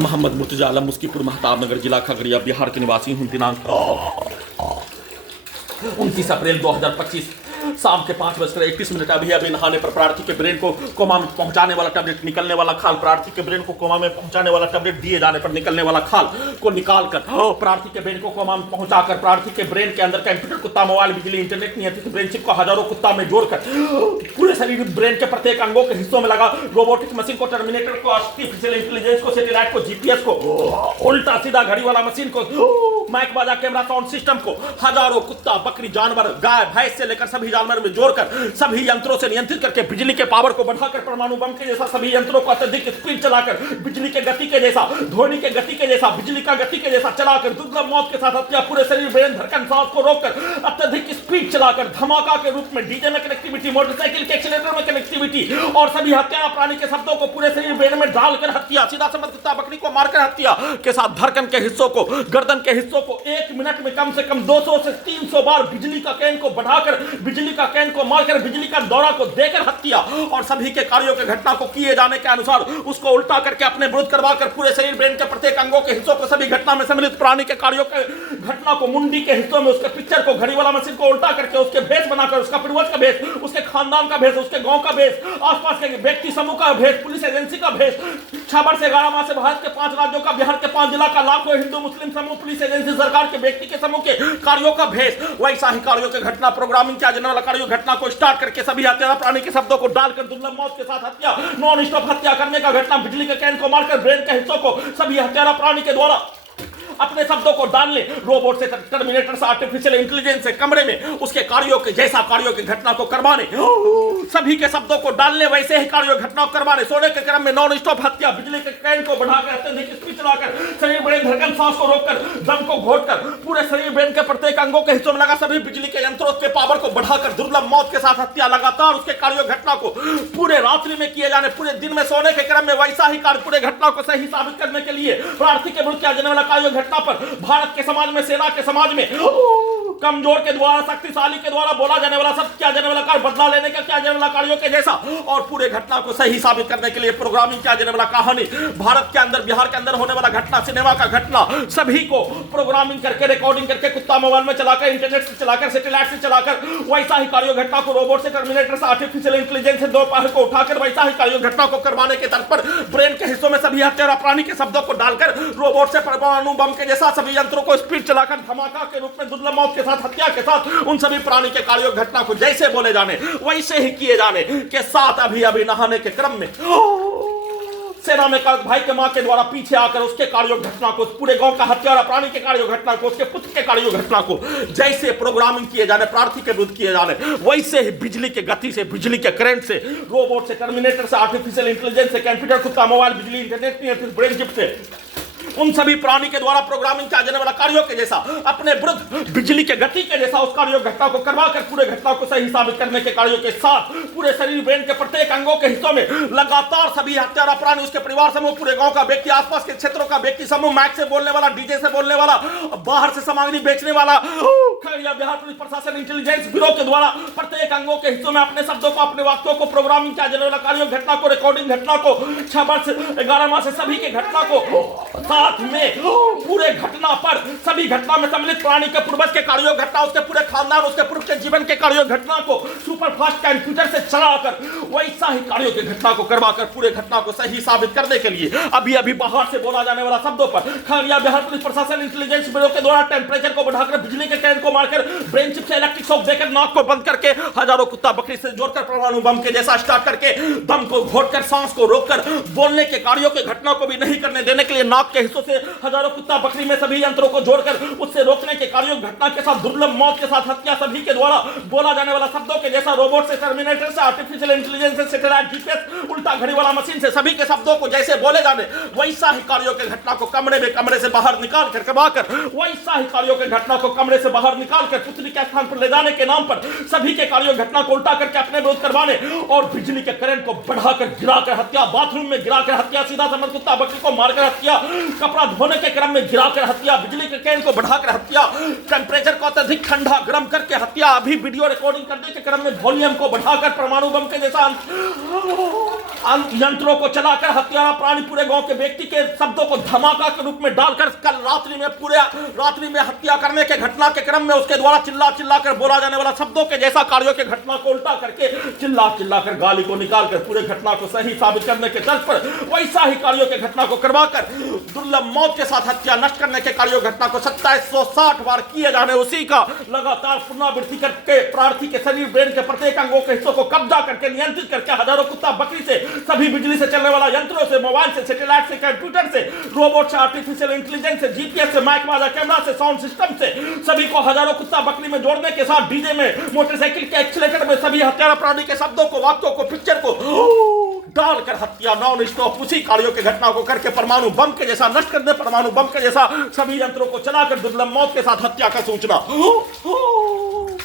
मोहम्मद मुर्तजा आलम मुस्कीपुर महताब नगर जिला खगड़िया बिहार के निवासी हूँ। दिनांक 29 अप्रैल 2025 शाम के 5:31 अभी नहाने पर प्रार्थी के ब्रेन को कोमा में पहुंचाने वाला टैबलेट निकलने वाला खाल, प्रार्थी के ब्रेन को कोमा में पहुंचाने वाला टैबलेट दिए जाने पर निकलने वाला खाल को निकालकर प्रार्थी के ब्रेन को कोमा में पहुंचाकर प्रार्थी के ब्रेन के अंदर कंप्यूटर, कुत्ता, मोबाइल, बिजली, इंटरनेट, नियंत्रित ब्रेन चिप को हजारों कुत्ता में जोड़कर पूरे शरीर ब्रेन के प्रत्येक अंगों के हिस्सों में लगा रोबोटिक मशीन को, टर्मिनेटर को, आर्टिफिशियल इंटेलिजेंस को, सैटेलाइट को, जीपीएस को, उल्टा सीधा घड़ी वाला मशीन को, माइक बाजा, कैमरा, साउंड सिस्टम को, हजारों कुत्ता, बकरी, जानवर, गाय, भैंस से लेकर सभी जानवर में जोड़कर सभी यंत्रों से नियंत्रित करके बिजली के पावर को बढ़ाकर परमाणु बम के जैसा सभी यंत्रों को अत्यधिक स्पीड चलाकर बिजली के गति के जैसा, ध्वनि के गति के जैसा, बिजली का गति के जैसा चलाकर दुर्लभ मौत के साथ हत्या, पूरे शरीर, ब्रेन, धड़कन, सांस को रोककर अत्यधिक स्पीड चलाकर धमाका के रूप में डीजे में कनेक्टिविटी, मोटरसाइकिल के एक्सीलेटर में कनेक्टिविटी और सभी हत्या प्राणी के शब्दों को पूरे शरीर ब्रेन में डालकर हत्या, सीधा समझ कुत्ता बकरी को मारकर हत्या के साथ धड़कन के हिस्सों को, गर्दन के हिस्सों को 1 मिनट में कम से कम 200 से 300 बार बिजली का कैन को बढ़ाकर, बिजली का कैन को मारकर, बिजली का दौरा को देकर हत्या और सभी के कार्यों के घटना को किए जाने के अनुसार उसको उल्टा करके अपने विरुद्ध करवाकर पूरे शरीर, ब्रेन के प्रत्येक अंगों के हिस्सों को, सभी घटना में सम्मिलित प्राणी के कार्यों के घटना को, मुंडी के हिस्सों में उसके पिक्चर को, घड़ी वाला मशीन को उल्टा करके उसके भेष बनाकर, उसका पूर्वज का भेष, उसके खानदान का भेष, उसके गांव का भेष, आसपास के व्यक्ति समूह का भेष, पुलिस एजेंसी का भेष, 6 वर्ष से 11 माह से भारत के 5 राज्यों का, बिहार के 5 जिला का, लाखों हिंदू मुस्लिम समूह, पुलिस एजेंसी, सरकार के व्यक्ति के समूह के कार्यों का भेष, वैसा ही कार्यों के घटना प्रोग्रामिंग किया जाने वाला कार्यों घटना को स्टार्ट करके सभी हत्या प्राणी के शब्दों को डालकर दुर्लभ मौत के साथ हत्या, नॉन स्टॉप हत्या करने का घटना, बिजली के कैन को मारकर ब्रेन के हिस्सों को सभी हत्यारा प्राणी के द्वारा अपने शब्दों को डालने, रोबोट से, टर्मिनेटर से, आर्टिफिशियल इंटेलिजेंस से कमरे में उसके कार्यों के जैसा कार्यों की घटना को करवाने, सभी के शब्दों को डालने, वैसे ही कार्यों घटना को करवाने, सोने के क्रम में नॉन स्टॉप हत्या, बिजली के कैन को बढ़ाकर अत्यधिक स्पीड चलाकर शरीर, ब्रेन, धड़कन, सांस को रोककर, दम को घोटकर पूरे शरीर, ब्रेन के प्रत्येक अंगों के हिस्सों में लगा सभी बिजली के यंत्रों के पावर को बढ़ाकर दुर्लभ मौत के साथ हत्या, लगातार उसके कार्यों घटना को पूरे रात्रि में किए जाने, पूरे दिन में सोने के क्रम में वैसा ही कार्य पूरे घटना को सही साबित करने के लिए प्रार्थी के विरुद्ध किया जाने वाला कार्यों घटना पर भारत के समाज में, सेना के समाज में कमजोर के द्वारा, शक्तिशाली के द्वारा बोला जाने वाला सब किया जाने वाला कार्य, बदला लेने का किया जाने वाला कार्यों के जैसा और पूरे घटना को सही साबित करने के लिए प्रोग्रामिंग किया जाने वाला कहानी, भारत के अंदर, बिहार के अंदर होने वाला घटना, सिनेमा का घटना, सभी को प्रोग्रामिंग करके, रिकॉर्डिंग करके, कुत्ता मोबाइल में चलाकर, इंटरनेट से चलाकर, सैटेलाइट से चलाकर, वैसा ही कार्यों घटना को रोबोट से, टर्मिनेटर से, आर्टिफिशियल इंटेलिजेंस से दोपहर को उठाकर वैसा ही कार्यों घटना को करवाने के तर्क पर ब्रेन के हिस्सों में सभी हत्यारा प्राणी के शब्दों को डालकर रोबोट से परमाणु बम के जैसा सभी यंत्रों को स्पीड चलाकर धमाका के रूप में दुर्लभ मौत के साथ, हत्या के साथ उन सभी प्राणी के कार्यों घटना को जैसे बोले जाने वैसे ही किए जाने के साथ अभी नहाने के क्रम में सेना में भाई के मां के द्वारा पीछे आकर उसके कार्यों घटना को, पूरे गांव का हत्यारा प्राणी के कार्यों घटना को, उसके पुत्र के कार्यों घटना को जैसे प्रोग्रामिंग किए जाने, प्रार्थी के विरुद्ध किए जाने, वैसे ही बिजली के गति से, बिजली के करंट से, रोबोट से, टर्मिनेटर से, आर्टिफिशियल इंटेलिजेंस से, कंप्यूटर, कुत्ता, मोबाइल, बिजली, इंटरनेट, ब्रेन चिप से उन सभी प्राणी के द्वारा प्रोग्रामिंग किया जाने वाला कार्यों के जैसा, अपने विरुद्ध बिजली के गति के जैसा उस कार्यों घटना को करवाकर पूरे घटना को सही साबित करने के कार्यों के साथ पूरे शरीर, ब्रेन के प्रत्येक अंगों के हिस्सों में लगातार सभी हत्यारा प्राणी, उसके परिवार समूह, पूरे गांव का व्यक्ति, आसपास के क्षेत्रों का व्यक्ति समूह, माइक से बोलने वाला, डीजे से बोलने वाला, बाहर से सामग्री बेचने वाला, खगड़िया बिहार पुलिस प्रशासन इंटेलिजेंस ब्यूरो के द्वारा प्रत्येक अंगों के हिस्सों में अपने शब्दों को, अपने वाक्यों को प्रोग्रामिंग किया जाने वाला कार्यों घटना को, रिकॉर्डिंग घटना को, 6 वर्ष 11 माह से सभी के घटना को साथ में पूरे घटना पर सभी घटना में सम्मिलित प्राणी के पूर्वज के कार्यों घटना, उसके पूरे खानदान, उसके पूर्व के जीवन के कार्यों घटना को सुपर फास्ट कंप्यूटर से चलाकर वैसा ही कार्यों की घटना को करवाकर पूरे घटना को सही साबित करने के लिए अभी बाहर से बोला जाने वाला शब्दों पर खगड़िया बिहार पुलिस प्रशासन इंटेलिजेंस ब्यूरो के द्वारा टेम्परेचर को बढ़ाकर, बिजली के कैन को मारकर, ब्रेन चिप से इलेक्ट्रिक शॉक देकर, नाक को बंद करके, हजारों कुत्ता बकरी से जोड़कर परमाणु बम के जैसा स्टार्ट करके, दम को घोटकर, सांस को रोककर, बोलने के कार्यों के घटना को भी नहीं करने देने के लिए नाक के हिस्सों से हजारों कुत्ता बकरी में सभी यंत्रों को जोड़कर उससे रोकने के कार्यों घटना के साथ दुर्लभ मौत के साथ हत्या, सभी के द्वारा बोला जाने वाला शब्दों के जैसा, रोबोट से, टर्मिनेटर से, आर्टिफिशियल इंटेलिजेंस से, सैटेलाइट, जीपीएस, उल्टा घड़ी वाला मशीन से सभी के शब्दों को जैसे बोले जाने वैसा ही कार्यों के घटना को कमरे से बाहर निकाल कर करवाकर, वैसा ही कार्यों के घटना को कमरे से बाहर निकाल कर पुतली के स्थान पर ले जाने के नाम पर सभी के कार्यों घटना को उल्टा करके अपने विरुद्ध करवाने और बिजली के करंट को बढ़ाकर गिराकर हत्या, बाथरूम में गिराकर हत्या, सीधा समझ कुत्ता बकरी को मारकर हत्या, कपड़ा धोने के क्रम में गिराकर हत्या, बिजली के कैन को बढ़ाकर हत्या, टेम्परेचर को अत्यधिक ठंडा गर्म करके हत्या, अभी वीडियो रिकॉर्डिंग करने के क्रम में वॉल्यूम को बढ़ाकर परमाणु बम के जैसा यंत्रों को चलाकर हत्यारा प्राणी पूरे गांव के व्यक्ति के शब्दों को धमाका के रूप में डालकर कल रात्रि में हत्या करने के घटना के क्रम में उसके द्वारा चिल्ला चिल्ला कर बोला जाने वाला शब्दों के जैसा कार्यों के घटना को उल्टा करके चिल्ला चिल्ला कर गाली को निकालकर पूरे घटना को सही साबित करने के तर्ज पर वैसा ही कार्यों के घटना को करवाकर दुर्लभ मौत के साथ हत्या नष्ट करने के कार्यों घटना को 2760 बार किए जाने उसी का लगातार पुनरावृत्ति करके प्रार्थी के शरीर ब्रेन के प्रत्येक अंगों के हिस्सों को कब्जा करके नियंत्रित करके हजारों कुत्ता बकरी से सभी बिजली से चलने वाला यंत्रों से मोबाइल से सैटेलाइट से कंप्यूटर से रोबोट से आर्टिफिशियल इंटेलिजेंस से जीपीएस से माइक वाला कैमरा से साउंड सिस्टम से सभी को हजारों कुत्ता बकरी में जोड़ने के साथ डीजे में मोटरसाइकिल के एक्सीलेटर में सभी हत्यारा प्राणी के शब्दों को वाक्यों को पिक्चर को डालकर हत्या नॉन स्टॉप उसी कार्यों के घटना को करके परमाणु बम के जैसा नष्ट करने परमाणु बम के जैसा सभी यंत्रों को चलाकर दुर्लभ मौत के साथ हत्या का सूचना